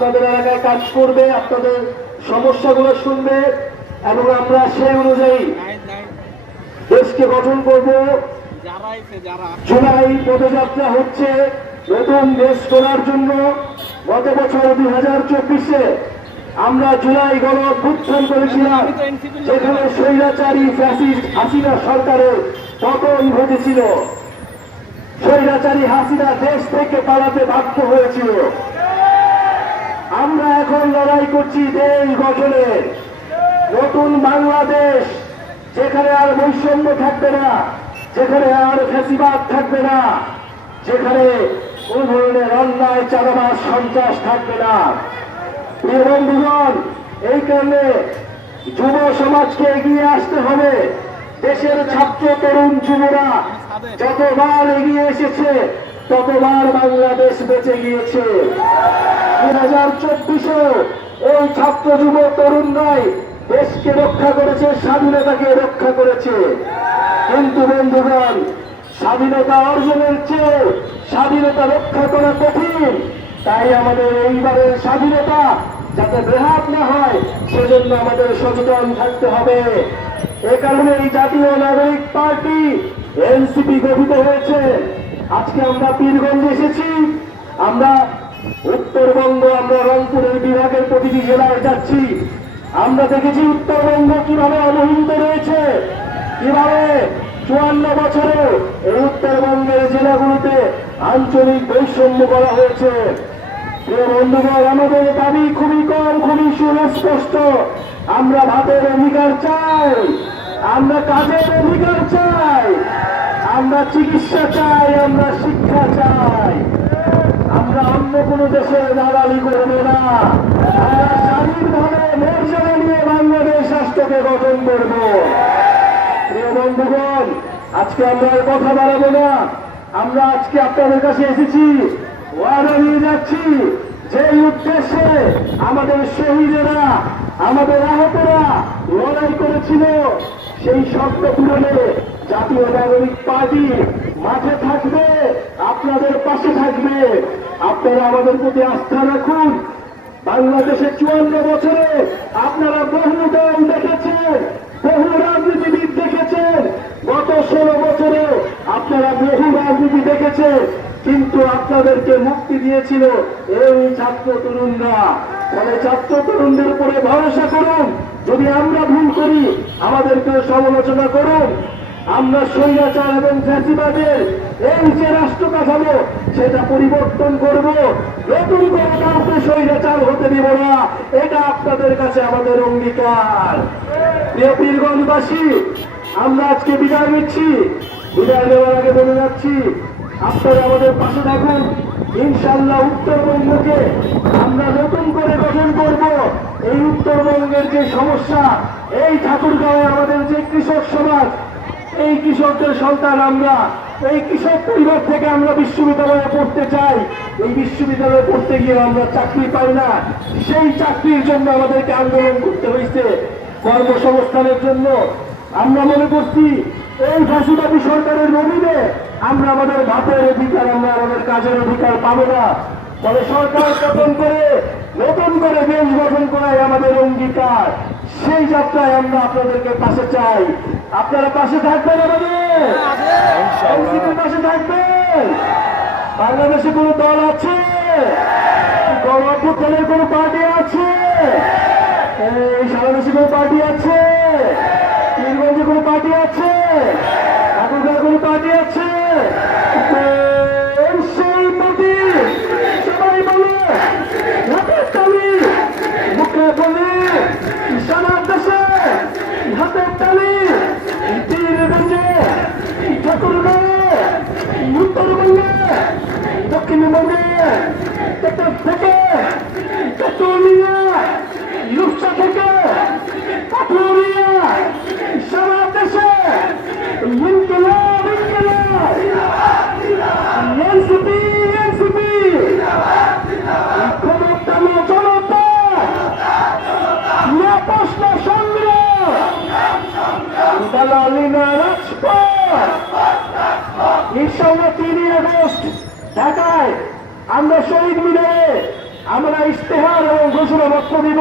আপনাদের এলাকায় কাজ করবে, আপনাদের সমস্যাগুলো শুনবে এবং আমরা সেই অনুযায়ী দেশকে গঠন করব। জুলাই পদযাত্রা হচ্ছে নতুন দেশ গড়ার জন্য। গত বছর দুই হাজার চব্বিশে আমরা জুলাই গণ অভ্যুত্থান করেছিলাম, যেখানে স্বৈরাচারী ফ্যাসিস্ট হাসিনা সরকারের পতন ঘটেছিল। স্বৈরাচারী হাসিনা দেশ থেকে পালাতে বাধ্য হয়েছিল। আমরা এখন লড়াই করছি দেশ গঠনের নতুন বাংলাদেশ, যেখানে আর বৈষম্য থাকবে না, যেখানে আর ফেসিবাদ থাকবে না, যেখানে কোন ধরনের অন্যায় চাঁদাবাস সন্ত্রাস থাকবে না। প্রিয় বন্ধুগণ, এই কারণে যুব সমাজকে এগিয়ে আসতে হবে। দেশের ছাত্র, তরুণ, যুবরা যতবার এগিয়ে এসেছে ততবার বাংলাদেশ বেঁচে গিয়েছে? দুই হাজার চব্বিশে এই ছাত্র যুব তরুণরাই দেশকে রক্ষা করেছে, স্বাধীনতাকে রক্ষা করেছে। কিন্তু বন্ধুগণ, স্বাধীনতা অর্জনের চেয়ে স্বাধীনতা রক্ষা করা কঠিন। তাই আমাদের এইবারের স্বাধীনতা যাতে ব্যাহাত না হয়, সেজন্য আমাদের সচেতন থাকতে হবে। এ কারণে এই জাতীয় নাগরিক পার্টি এনসিপি গঠিত হয়েছে। আজকে আমরা পীরগঞ্জে এসেছি। আমরা উত্তরবঙ্গ, আমরা রংপুরের বিভাগের প্রতিটি জেলায় যাচ্ছি। আমরা দেখেছি উত্তরবঙ্গ কীভাবে অবহিত রয়েছে, কীভাবে চুয়ান্ন বছরে এই উত্তরবঙ্গের জেলাগুলোতে আঞ্চলিক বৈষম্য করা হয়েছে। বন্ধুগণ, আমাদের দাবি খুবই কম, খুবই সুস্পষ্ট। আমরা ভাতের অধিকার চাই, আমরা কাজের অধিকার চাই। আমরা চিকিৎসা চাই, আমরা শিক্ষা চাই। আমরা অন্য কোনো দেশে দালালি করব না। আমরা স্বাধীনভাবে মর্যাদা নিয়ে বাংলাদেশ রাষ্ট্রকে গঠন করব। প্রিয় বন্ধুগণ, আজকে আমরা কথা বাড়াবো না। আমরা আজকে আপনাদের কাছে এসেছি, ওয়াদা নিয়ে যাচ্ছি যে উদ্দেশ্যে আমাদের শহীদেরা, আমাদের আহতরা লড়াই করেছিল। সেই শর্ত পূরণে জাতীয় নাগরিক পার্টি মাঠে থাকবে, আপনাদের পাশে থাকবে। আপনারা আমাদের প্রতি আস্থা রাখুন। বাংলাদেশের চুয়ান্ন বছরে আপনারা বহু দল দেখেছেন, বহু রাজনীতিবিদ দেখেছেন। গত ষোলো বছরে আপনারা বহু রাজনীতি দেখেছেন, কিন্তু আপনাদেরকে মুক্তি দিয়েছিল এই ছাত্র তরুণরা। ফলে ছাত্র তরুণদের উপরে ভরসা করুন। যদি আমরা ভুল করি আমাদেরকে সমালোচনা করুন। আমরা স্বৈরাচার এবং ফ্যাসিবাদের এই যে রাষ্ট্র কাঠামো, সেটা পরিবর্তন করব। নতুন করে কাউকে স্বৈরাচার হতে দিব না। এটা আপনাদের কাছে আমাদের অঙ্গীকার। প্রিয় পীরগঞ্জবাসী আমরা আজকে বিদায় নিচ্ছি। বিদায় নেওয়ার আগে বলে যাচ্ছি আপনারা আমাদের পাশে থাকুন। ইনশাল্লাহ উত্তরবঙ্গকে আমরা নতুন করে গঠন করব। এই উত্তরবঙ্গের যে সমস্যা, এই ঠাকুরগাঁও আমাদের যে কৃষক সমাজ, এই কৃষকদের সন্তান আমরা, এই কৃষক পরিবার থেকে আমরা বিশ্ববিদ্যালয়ে পড়তে চাই। এই বিশ্ববিদ্যালয়ে পড়তে গিয়ে আমরা চাকরি পাই না। সেই চাকরির জন্য আমাদেরকে আন্দোলন করতে হয়েছে। কর্মসংস্থানের জন্য আমরা মনে করছি এই ফাঁসিবাদী সরকারের নবীনে আমরা আমাদের ভাতের অধিকার, আমরা আমাদের কাজের অধিকার পাবো না। ফলে সরকার গঠন করে, নতুন করে দেশ গঠন করাই আমাদের অঙ্গীকার। সেই যাত্রায় আমরা আপনাদেরকে পাশে চাই। আপনারা পাশে থাকবেন আমাদের? পাশে থাকবেন? বাংলাদেশে কোনো দল আছে? গণঅভ্যুত্থানের কোনো পার্টি আছে এই সারা দেশে কোনো পার্টি আছে পীরগঞ্জে কোনো পার্টি আছে ঠাকুরগাঁও কোনো পার্টি আছে কোন সেই পার্টি সবাই বলে হাতের তালি মুখে বলে সারা দেশে হাতের তালি পীরগঞ্জে ঠাকুরগাঁও উত্তরবঙ্গে দক্ষিণবঙ্গে তেতর থেকে তেতুলিয়া লুপসা থেকে পাথুরিয়া সারা দেশে ইনকিলাব ইনকিলাব এনসিপি এনসিপি ক্ষমতা না জনতা না প্রশ্ন সংগ্রাম দালালি না রাজপথ ইনশাল্লাহ তিনই আগস্ট ঢাকায় আমরা শহীদ মিলে আমরা ইশতেহার এবং ঘোষণাপত্র দিব।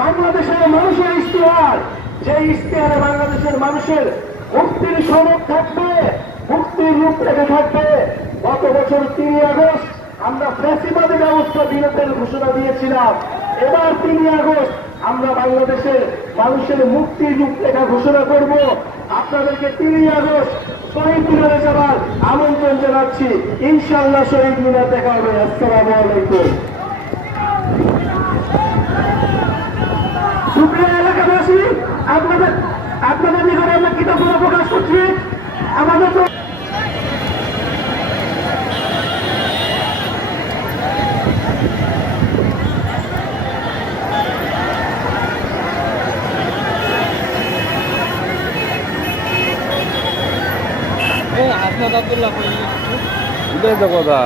বাংলাদেশের মানুষের ইশতেহার যে ইশতেহারে বাংলাদেশের মানুষের মুক্তির সড়ক থাকবে, মুক্তির রূপরেখা থাকবে। গত বছর তিন আগস্ট আমরা ফ্যাসিবাদী ব্যবস্থা বিরোধের ঘোষণা দিয়েছিলাম। এবার তিন আগস্ট আমরা বাংলাদেশের মানুষের মুক্তির রূপরেখা ঘোষণা করব। আপনাদেরকে তিনই আগস্ট শহীদ মিনারে যাওয়ার আমন্ত্রণ জানাচ্ছি। ইনশাআল্লাহ শহীদ মিনার দেখা হবে। আসসালামু আলাইকুম। এলাকাবাসী, আপনাদের আপনাদের নিকটে আমরা কৃতজ্ঞতা প্রকাশ করছি। আমাদের হাসনাত আব্দুল্লাহ এটাই তো কথা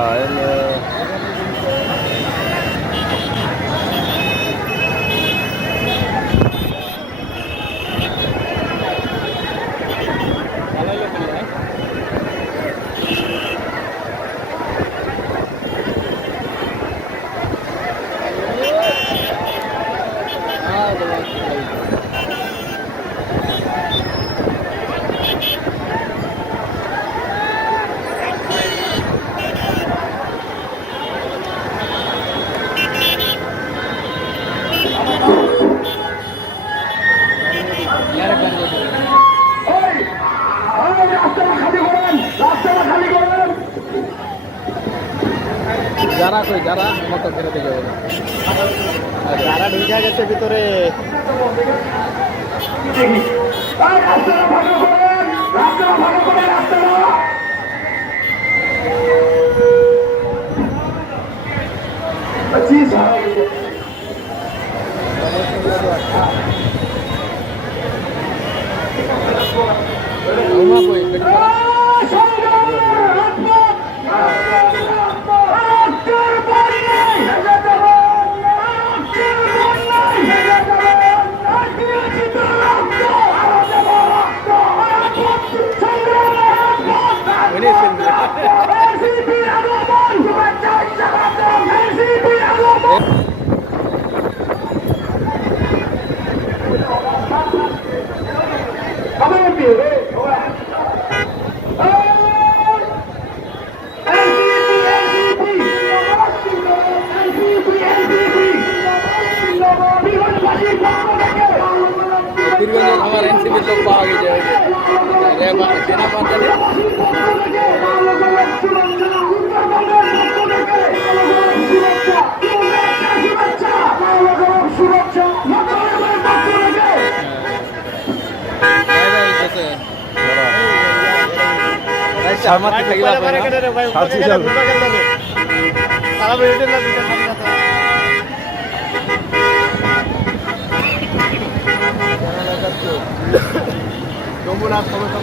যারা কই যারা মতো করে দেখে বলো। যারা ঢুকে গেছে ভিতরে। ভালো ভালো পীরগঞ্জে আমার এনসিপির লোক পাওয়া গেছে ওই যে রেবা সেনা পাঞ্জাবে সারমাতি থাকিবা পায় না সাথী যাবে আর সমস্যা